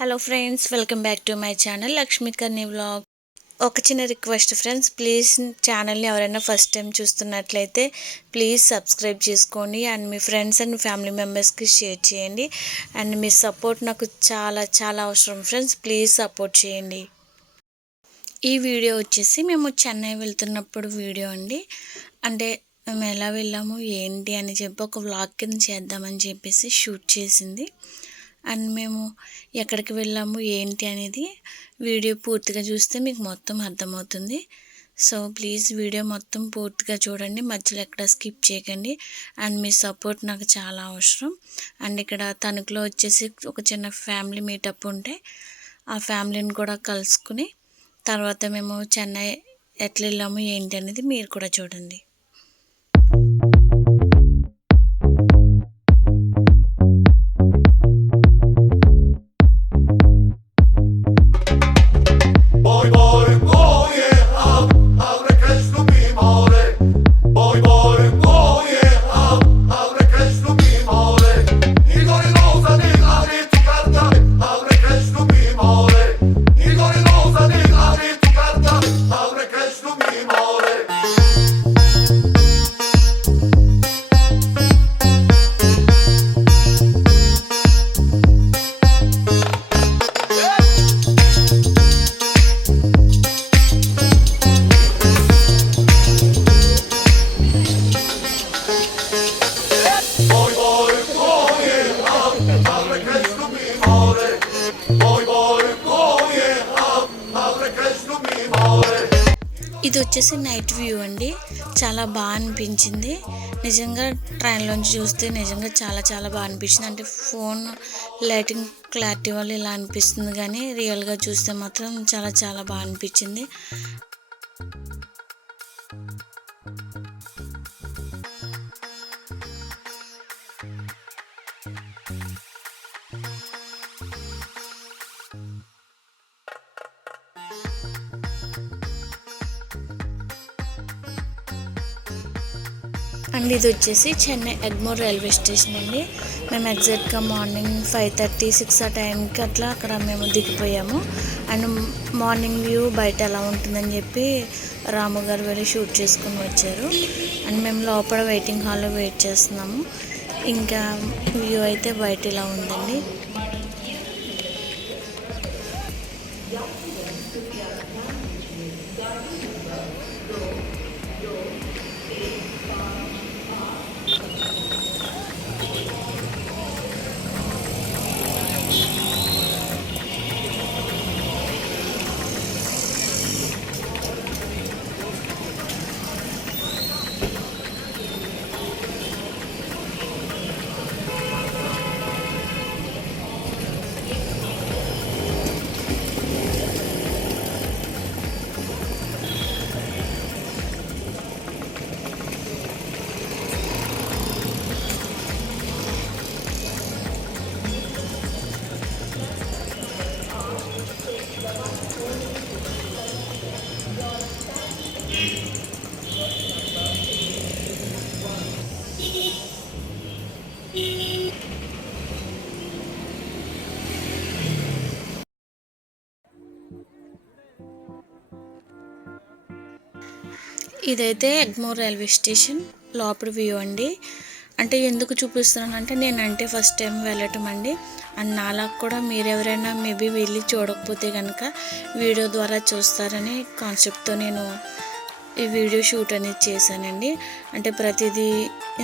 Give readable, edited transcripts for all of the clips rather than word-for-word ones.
Hello friends, welcome back to my channel Lakshmikarni vlog. ఒక చిన్న request friends, please ఛానల్ని ఎవరైనా ఫస్ట్ టైం చూస్తున్నట్లయితే ప్లీజ్ సబ్స్క్రైబ్ చేసుకోండి and me friends and family మెంబర్స్కి షేర్ చేయండి. అండ్ మీ సపోర్ట్ నాకు చాలా చాలా అవసరం ఫ్రెండ్స్, ప్లీజ్ సపోర్ట్ చేయండి. ఈ వీడియో వచ్చేసి మేము చెన్నై వెళ్తున్నప్పుడు వీడియో అండి. అంటే మేము ఎలా వెళ్ళాము ఏంటి అని చెప్పి ఒక వ్లాగ్ కింద చేద్దామని చెప్పేసి షూట్ చేసింది. అండ్ మేము ఎక్కడికి వెళ్ళాము ఏంటి అనేది వీడియో పూర్తిగా చూస్తే మీకు మొత్తం అర్థమవుతుంది. సో ప్లీజ్ వీడియో మొత్తం పూర్తిగా చూడండి, మధ్యలో ఎక్కడ స్కిప్ చేయకండి. అండ్ మీ సపోర్ట్ నాకు చాలా అవసరం. అండ్ ఇక్కడ తణుకులో వచ్చేసి ఒక చిన్న ఫ్యామిలీ మీటప్ ఉంటే ఆ ఫ్యామిలీని కూడా కలుసుకుని తర్వాత మేము చెన్నై ఎట్లా వెళ్ళాము ఏంటి అనేది మీరు కూడా చూడండి. ఇది వచ్చేసి నైట్ వ్యూ అండి, చాలా బాగా అనిపించింది. నిజంగా ట్రైన్లోంచి చూస్తే నిజంగా చాలా చాలా బాగా అనిపించింది. అంటే ఫోన్ లైటింగ్ క్లారిటీ వల్ల ఇలా అనిపిస్తుంది, కానీ రియల్గా చూస్తే మాత్రం చాలా చాలా బాగా అనిపించింది. అండ్ ఇది వచ్చేసి చెన్నై ఎగ్మోర్ రైల్వే స్టేషన్ అండి. మేము ఎగ్జాక్ట్గా మార్నింగ్ 5:30, 6 ఆ టైంకి అట్లా అక్కడ మేము దిగిపోయాము. అండ్ మార్నింగ్ వ్యూ బయట ఎలా ఉంటుందని చెప్పి రాము గారు వెళ్ళి షూట్ చేసుకుని వచ్చారు. అండ్ మేము లోపల వెయిటింగ్ హాల్లో వెయిట్ చేస్తున్నాము. ఇంకా వ్యూ అయితే బయట ఇలా ఉందండి. ఇదైతే ఎగ్మోర్ రైల్వే స్టేషన్ లోపల వ్యూ అండి. అంటే ఎందుకు చూపిస్తున్నానంటే నేనంటే ఫస్ట్ టైం వెళ్ళటం అండి. అండ్ నాలా కూడా మీరెవరైనా మేబీ వెళ్ళి చూడకపోతే కనుక వీడియో ద్వారా చూస్తారని కాన్సెప్ట్తో నేను ఈ వీడియో షూట్ అనేది చేశానండి. అంటే ప్రతిదీ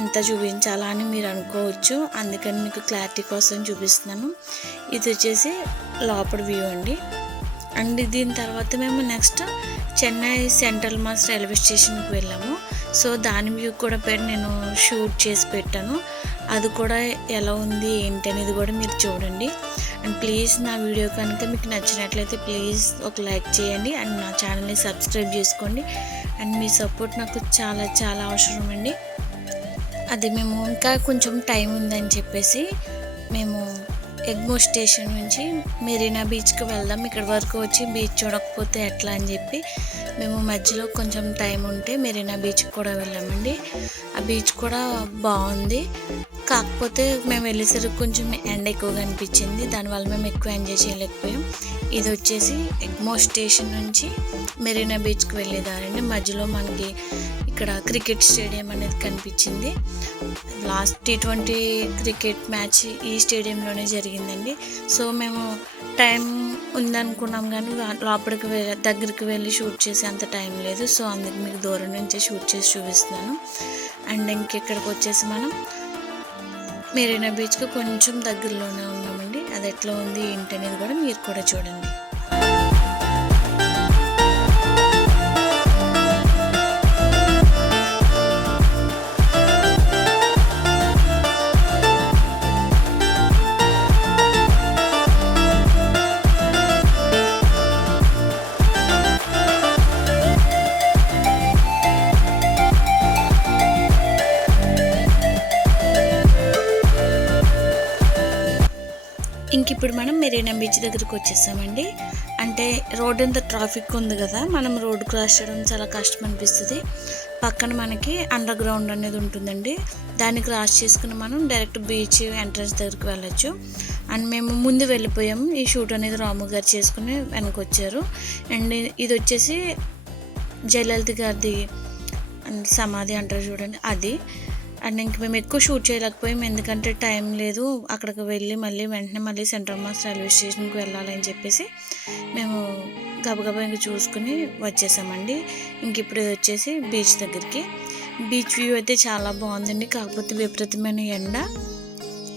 ఇంత చూపించాలా అని మీరు అనుకోవచ్చు, అందుకని మీకు క్లారిటీ కోసం చూపిస్తున్నాను. ఇది వచ్చేసి లోపల వ్యూ అండి. అండ్ దీని తర్వాత మేము next Chennai central mass railway స్టేషన్కి వెళ్ళాము. సో దాని వ్యూ కూడా నేను షూట్ చేసి పెట్టాను. అది కూడా ఎలా ఉంది ఏంటి అనేది కూడా మీరు చూడండి. అండ్ ప్లీజ్ నా వీడియో కనుక మీకు నచ్చినట్లయితే ప్లీజ్ ఒక లైక్ చేయండి అండ్ నా ఛానల్ని సబ్స్క్రైబ్ చేసుకోండి. అండ్ మీ సపోర్ట్ నాకు చాలా చాలా అవసరం అండి. అది మేము ఇంకా కొంచెం టైం ఉందని చెప్పేసి మేము ఎగ్మోర్ స్టేషన్ నుంచి మెరీనా బీచ్కి వెళ్దాం, ఇక్కడ వరకు వచ్చి బీచ్ చూడకపోతే ఎట్లా అని చెప్పి మేము మధ్యలో కొంచెం టైం ఉంటే మెరీనా బీచ్కి కూడా వెళ్ళామండి. ఆ బీచ్ కూడా బాగుంది, కాకపోతే మేము వెళ్ళేసరికి కొంచెం ఎండ ఎక్కువగా అనిపించింది, దానివల్ల మేము ఎక్కువ ఎంజాయ్ చేయలేకపోయాం. ఇది వచ్చేసి ఎగ్మోర్ స్టేషన్ నుంచి మెరీనా బీచ్కి వెళ్ళేదారండి. మధ్యలో మనకి ఇక్కడ క్రికెట్ స్టేడియం అనేది కనిపించింది. లాస్ట్ T20 క్రికెట్ మ్యాచ్ ఈ స్టేడియంలోనే జరిగిందండి. సో మేము టైం ఉందనుకున్నాం కానీ లోపలికి దగ్గరికి వెళ్ళి షూట్ చేసే అంత టైం లేదు. సో అందుకు మీకు దూరం నుంచే షూట్ చేసి చూపిస్తున్నాను. అండ్ ఇంకెక్కడికి వచ్చేసి మనం మెరీనా బీచ్కి కొంచెం దగ్గరలోనే ఉన్నామండి. అది ఎట్లా ఉంది ఏంటి అనేది కూడా మీరు కూడా చూడండి. ఇంక ఇప్పుడు మనం మెరీనా బీచ్ దగ్గరికి వచ్చేసామండి. అంటే రోడ్ అంతా ట్రాఫిక్ ఉంది కదా, మనం రోడ్ క్రాస్ చేయడం చాలా కష్టం అనిపిస్తుంది. పక్కన మనకి అండర్ గ్రౌండ్ అనేది ఉంటుందండి, దాన్ని క్రాస్ చేసుకుని మనం డైరెక్ట్ బీచ్ ఎంట్రన్స్ దగ్గరికి వెళ్ళొచ్చు. అండ్ మేము ముందు వెళ్ళిపోయాము. ఈ షూట్ అనేది రాము గారు చేసుకుని వెనక్కి వచ్చారు. అండ్ ఇది వచ్చేసి జయలలిత గారిది సమాధి అంటారు చూడండి, అది. అండ్ ఇంక మేము ఎక్కువ షూట్ చేయలేకపోయాం, ఎందుకంటే టైం లేదు. అక్కడికి వెళ్ళి వెంటనే సెంట్రల్ మాస్ రైల్వే స్టేషన్కి వెళ్ళాలని చెప్పేసి మేము గబగబా ఇంక చూసుకుని వచ్చేసామండి. ఇంక ఇప్పుడు ఇది వచ్చేసి బీచ్ దగ్గరికి. బీచ్ వ్యూ అయితే చాలా బాగుందండి, కాకపోతే విపరీతమైన ఎండ.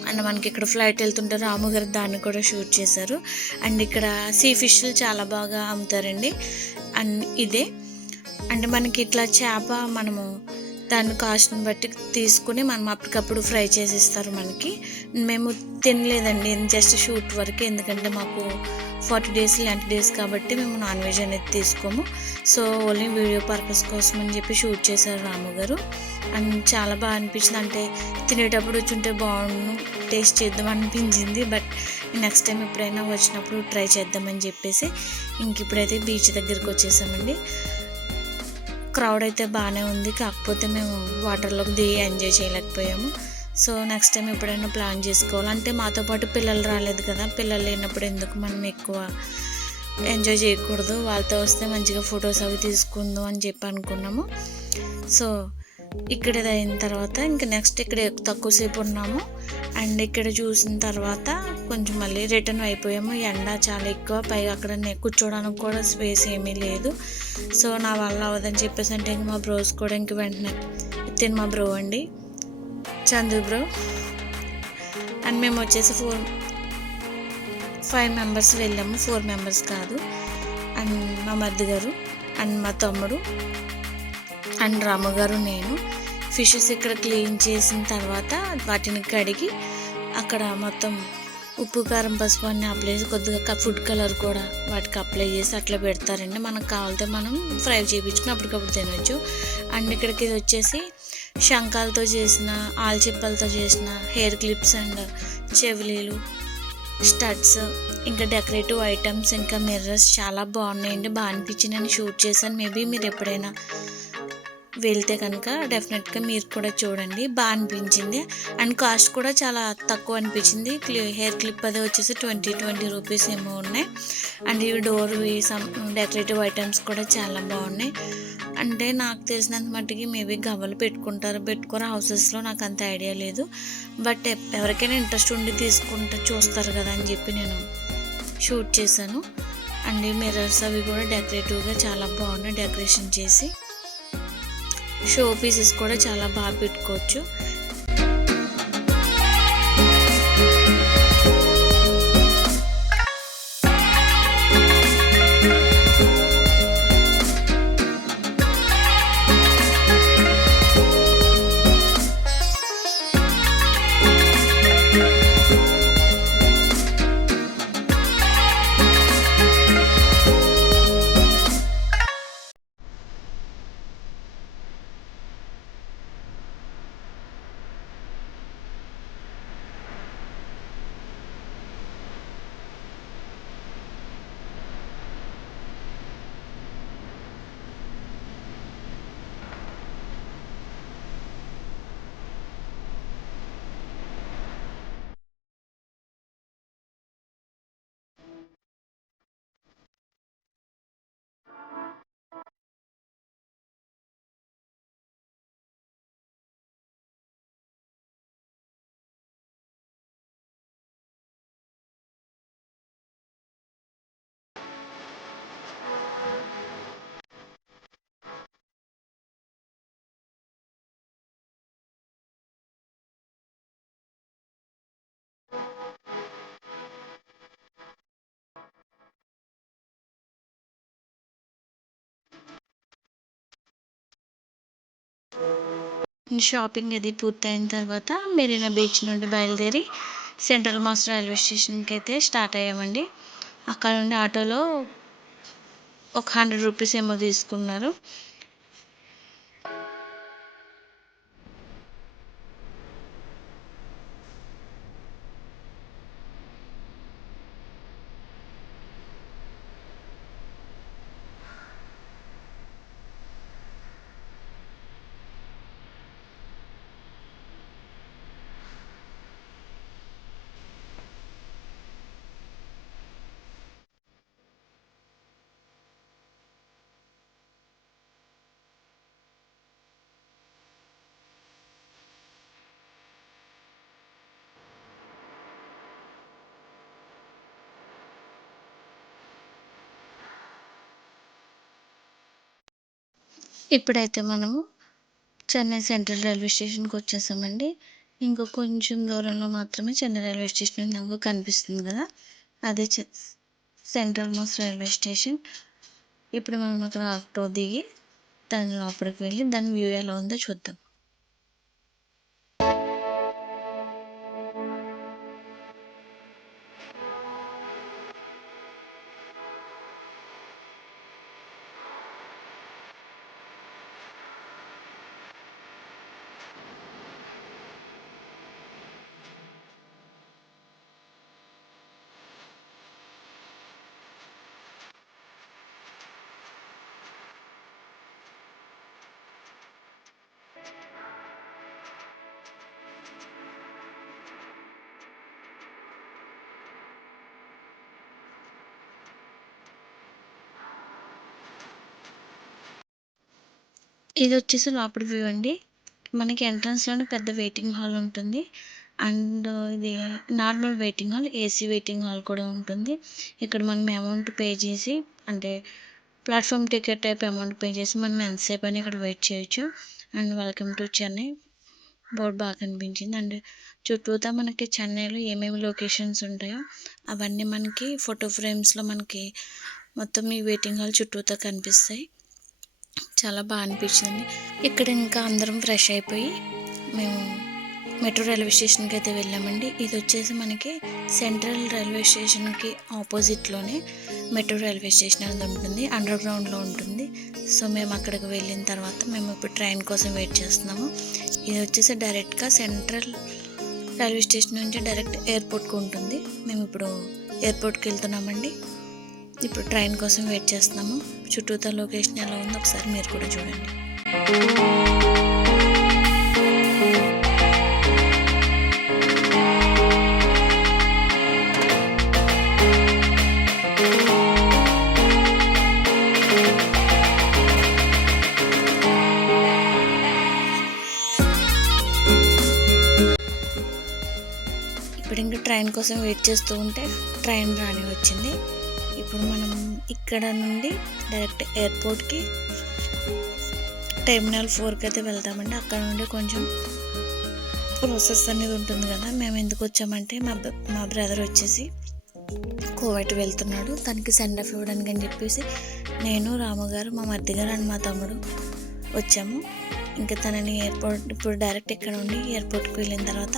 అండ్ మనకి ఇక్కడ ఫ్లైట్ వెళ్తుంటే రాము గారు దాన్ని కూడా షూట్ చేశారు. అండ్ ఇక్కడ సీ ఫిష్లు చాలా బాగా అమ్ముతారండి. అండ్ ఇదే అంటే మనకి ఇట్లా చేప మనము దాన్ని కాస్ట్ని బట్టి తీసుకుని మనం అప్పటికప్పుడు ఫ్రై చేసి ఇస్తారు మనకి. మేము తినలేదండి, జస్ట్ షూట్ వరకు, ఎందుకంటే మాకు 40 days ఇలాంటి డేస్ కాబట్టి మేము నాన్ వెజ్ అనేది తీసుకోము. సో ఓన్లీ వీడియో పర్పస్ కోసం అని చెప్పి షూట్ చేశారు రాము గారు. అండ్ చాలా బాగా అనిపించింది, అంటే తినేటప్పుడు వచ్చుంటే బాగుండు, టేస్ట్ చేద్దాం అనిపించింది. బట్ నెక్స్ట్ టైం ఎప్పుడైనా వచ్చినప్పుడు ట్రై చేద్దామని చెప్పేసి ఇంక ఇప్పుడైతే బీచ్ దగ్గరికి వచ్చేసామండి. క్రౌడ్ అయితే బాగానే ఉంది, కాకపోతే మేము వాటర్లోకి దిగి ఎంజాయ్ చేయలేకపోయాము. సో నెక్స్ట్ టైం ఎప్పుడైనా ప్లాన్ చేసుకోవాలి. అంటే మాతో పాటు పిల్లలు రాలేదు కదా, పిల్లలు లేనప్పుడు ఎందుకు మనం ఎక్కువ ఎంజాయ్ చేయకూడదు, వాళ్ళతో వస్తే మంచిగా ఫొటోస్ అవి తీసుకుందాం అని చెప్పి అనుకున్నాము. సో ఇక్కడ అయిన తర్వాత ఇంకా నెక్స్ట్ ఇక్కడ తక్కువసేపు ఉన్నాము. అండ్ ఇక్కడ చూసిన తర్వాత కొంచెం మళ్ళీ రిటర్న్ అయిపోయాము. ఎండ చాలా ఎక్కువ, పైగా అక్కడ కూర్చోడానికి కూడా స్పేస్ ఏమీ లేదు. సో నా వల్ల అవ్వదని చెప్పేసి అంటే ఇంక మా బ్రోస్ కూడా ఇంక వెంటనే ఇతను మా బ్రో అండి, చందు బ్రో. అండ్ మేము వచ్చేసి 5 members వెళ్ళాము, 4 members కాదు. అండ్ మా మరిది గారు అండ్ మా తమ్ముడు అండ్ రాము గారు, నేను. ఫిషెస్ ఇక్కడ క్లీన్ చేసిన తర్వాత వాటిని కడిగి అక్కడ మొత్తం ఉప్పు కారం పసుపు అన్నీ అప్లై చేసి కొద్దిగా ఫుడ్ కలర్ కూడా వాటికి అప్లై చేసి అట్లా పెడతారండి. మనకు కావాలితే మనం ఫ్రై చేయించుకుని అప్పటికప్పుడు తినవచ్చు. అండ్ ఇక్కడికి ఇది వచ్చేసి శంఖాలతో చేసిన, ఆల్చిప్పలతో చేసిన హెయిర్ క్లిప్స్ అండ్ చెవిలీలు, స్టడ్స్, ఇంకా డెకరేటివ్ ఐటమ్స్, ఇంకా మిర్రర్స్ చాలా బాగున్నాయండి. బాగా అనిపించి నేను షూట్ చేశాను. మేబీ మీరు ఎప్పుడైనా వెళ్తే కనుక డెఫినెట్గా మీరు కూడా చూడండి, బాగా అనిపించింది. అండ్ కాస్ట్ కూడా చాలా తక్కువ అనిపించింది. హెయిర్ క్లిప్ అది వచ్చేసి 20 రూపీస్ ఏమో ఉన్నాయి. అండ్ ఈ డోర్వి డెకరేటివ్ ఐటమ్స్ కూడా చాలా బాగున్నాయి. అంటే నాకు తెలిసినంత మట్టుకి మేబీ గవ్వలు పెట్టుకోరు హౌసెస్లో, నాకు అంత ఐడియా లేదు. బట్ ఎవరికైనా ఇంట్రెస్ట్ ఉండి చూస్తారు కదా అని చెప్పి నేను షూట్ చేశాను. అండ్ ఈ మిర్రర్స్ అవి కూడా డెకరేటివ్గా చాలా బాగున్నాయి, డెకరేషన్ చేసి. షో పీసెస్ కూడా చాలా బాగా పెట్టుకోవచ్చు. షాపింగ్ అది పూర్తయిన తర్వాత మెరీనా బీచ్ నుండి బయలుదేరి సెంట్రల్ మాస్ రైల్వే స్టేషన్కి అయితే స్టార్ట్ అయ్యామండి. అక్కడ నుండి ఆటోలో ఒక 100 రూపీస్ ఏమో తీసుకున్నారు. ఇప్పుడైతే మనము చెన్నై సెంట్రల్ రైల్వే స్టేషన్కి వచ్చేసామండి. ఇంకో కొంచెం దూరంలో మాత్రమే చెన్నై రైల్వే స్టేషన్ నాకు కనిపిస్తుంది కదా, అదే సెంట్రల్ మోస్ట్ రైల్వే స్టేషన్. ఇప్పుడు మనం అక్కడ ఆటో దిగి దాని లోపలికి వెళ్ళి దాని వ్యూ ఎలా ఉందో చూద్దాం. ఇది వచ్చేసి లోపల వ్యూ అండి. మనకి ఎంట్రన్స్లోనే పెద్ద వెయిటింగ్ హాల్ ఉంటుంది. అండ్ ఇది normal waiting hall, AC waiting hall కూడా ఉంటుంది. ఇక్కడ మనం అమౌంట్ పే చేసి, అంటే platform ticket type amount pay చేసి మనం ఎంతసేపు అని ఇక్కడ వెయిట్ చేయొచ్చు. And welcome to Chennai board బాగా కనిపించింది. అండ్ చుట్టూతా మనకి చెన్నైలో ఏమేమి లొకేషన్స్ ఉంటాయో అవన్నీ మనకి ఫోటో ఫ్రేమ్స్లో మనకి మొత్తం ఈ వెయిటింగ్ హాల్ చుట్టూతా కనిపిస్తాయి. చాలా బాగా అనిపించింది. ఇక్కడ ఇంకా అందరం ఫ్రెష్ అయిపోయి మేము మెట్రో రైల్వే స్టేషన్కి అయితే వెళ్ళామండి. ఇది వచ్చేసి మనకి సెంట్రల్ రైల్వే స్టేషన్కి ఆపోజిట్లోనే మెట్రో రైల్వే స్టేషన్ అనేది ఉంటుంది, అండర్ గ్రౌండ్లో ఉంటుంది. సో మేము అక్కడికి వెళ్ళిన తర్వాత మేము ఇప్పుడు ట్రైన్ కోసం వెయిట్ చేస్తున్నాము. ఇది వచ్చేసి డైరెక్ట్గా సెంట్రల్ రైల్వే స్టేషన్ నుంచి డైరెక్ట్ ఎయిర్పోర్ట్కి ఉంటుంది. మేము ఇప్పుడు ఎయిర్పోర్ట్కి వెళ్తున్నామండి. ఇప్పుడు ట్రైన్ కోసం వెయిట్ చేస్తున్నాము. చుట్టూతా లొకేషన్ ఎలా ఉందో ఒకసారి మీరు కూడా చూడండి. ఇప్పుడు ఇంకా ట్రైన్ కోసం వెయిట్ చేస్తూ ఉంటే ట్రైన్ రాని వచ్చింది. ఇప్పుడు మనం ఇక్కడ నుండి డైరెక్ట్ ఎయిర్పోర్ట్కి టెర్మినల్ 4కి అయితే వెళ్తామండి. అక్కడ నుండి కొంచెం ప్రాసెస్ అనేది ఉంటుంది కదా. మేము ఎందుకు వచ్చామంటే మా బ్రదర్ వచ్చేసి కువైట్ వెళ్తున్నాడు, తనకి సెండ్ ఆఫ్ ఇవ్వడానికి అని చెప్పేసి నేను, రామగారు, మా మధ్యగారు అండ్ మా తమ్ముడు వచ్చాము. ఇంకా తనని ఇప్పుడు డైరెక్ట్ ఇక్కడ నుండి ఎయిర్పోర్ట్కి వెళ్ళిన తర్వాత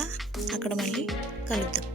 అక్కడ మళ్ళీ కలుద్దాం.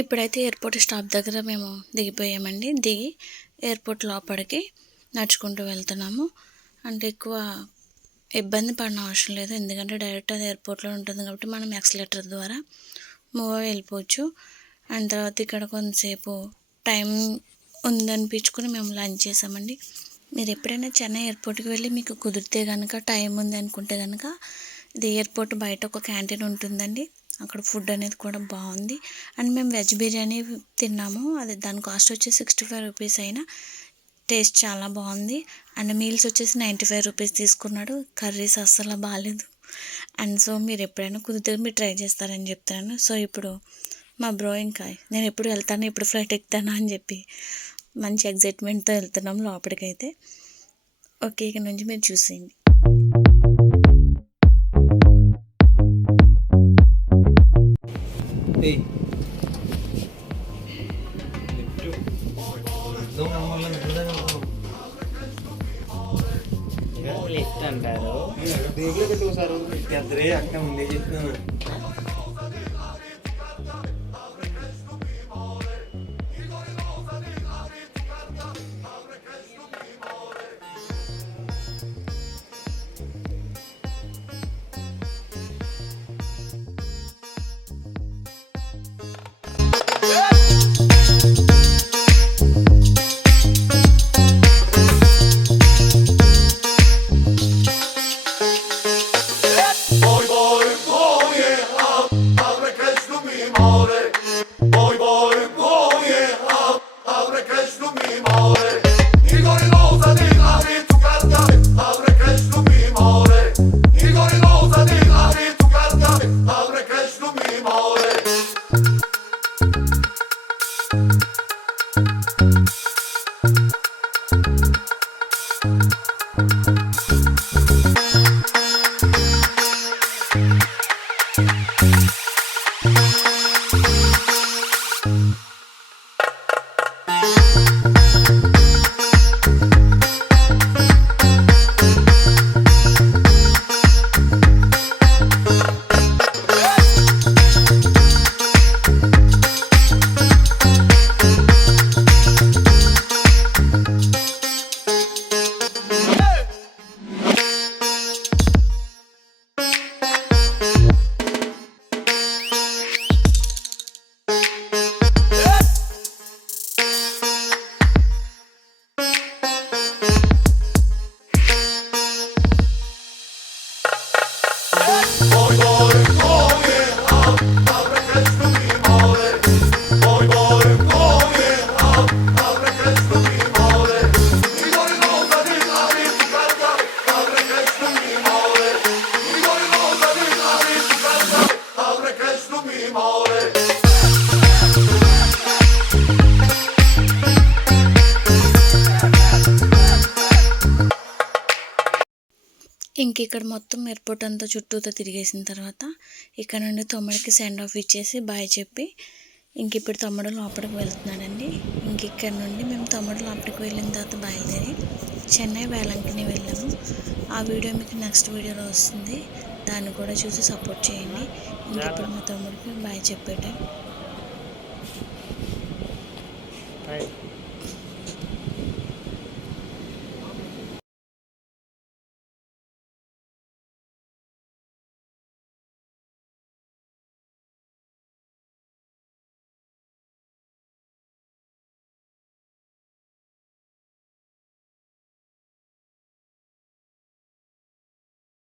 ఇప్పుడైతే ఎయిర్పోర్ట్ స్టాప్ దగ్గర మేము దిగిపోయామండి. దిగి ఎయిర్పోర్ట్ లోపలికి నడుచుకుంటూ వెళ్తున్నాము. అంటే ఎక్కువ ఇబ్బంది పడిన అవసరం లేదు, ఎందుకంటే డైరెక్ట్ అది ఎయిర్పోర్ట్లో ఉంటుంది కాబట్టి మనం యాక్సిలేటర్ ద్వారా మూవ్ అయ్యి వెళ్ళిపోవచ్చు. అండ్ తర్వాత ఇక్కడ కొంతసేపు టైం ఉందనిపించుకొని మేము లంచ్ చేసామండి. మీరు ఎప్పుడైనా చెన్నై ఎయిర్పోర్ట్కి వెళ్ళి మీకు కుదిరితే కనుక, టైం ఉంది అనుకుంటే కనుక, ఇది ఎయిర్పోర్ట్ బయట ఒక క్యాంటీన్ ఉంటుందండి. అక్కడ ఫుడ్ అనేది కూడా బాగుంది. అండ్ మేము వెజ్ బిర్యానీ తిన్నాము. అది దాని కాస్ట్ వచ్చి 65 రూపీస్ అయినా టేస్ట్ చాలా బాగుంది. అండ్ మీల్స్ వచ్చేసి 95 రూపీస్ తీసుకున్నాడు. కర్రీస్ అస్సలు బాగాలేదు. అండ్ సో మీరు ఎప్పుడైనా కుదిరితే మీరు ట్రై చేస్తారని చెప్తాను. సో ఇప్పుడు మా బ్రో ఇంకా నేను ఎప్పుడు వెళ్తాను, ఎప్పుడు ఫ్లైట్ ఎక్కుతాను అని చెప్పి మంచి ఎగ్జైట్మెంట్తో వెళ్తున్నాం లోపలికైతే. ఓకే, ఇక్కడ నుంచి మీరు చూసేయండి. లిఫ్ట్ అంటారు. చూసారు అక్కడ ముందే చెప్తున్నాను. ఇంక ఇక్కడ మొత్తం ఎయిర్పోర్ట్ అంతా చుట్టూతో తిరిగేసిన తర్వాత ఇక్కడ నుండి తమ్ముడికి సెండ్ ఆఫ్ ఇచ్చేసి బాయ్ చెప్పి ఇంక ఇప్పుడు తమ్ముడు లోపలికి వెళ్తున్నాడండి. ఇంక ఇక్కడ నుండి మేము తమ్ముడు లోపలికి వెళ్ళిన తర్వాత బయలుదేరి చెన్నై వేలంకిని వెళ్ళాము. ఆ వీడియో మీకు నెక్స్ట్ వీడియోలో వస్తుంది, దాన్ని కూడా చూసి సపోర్ట్ చేయండి. ఇంక ఇప్పుడు మా తమ్ముడికి బాయ్ చెప్పేట.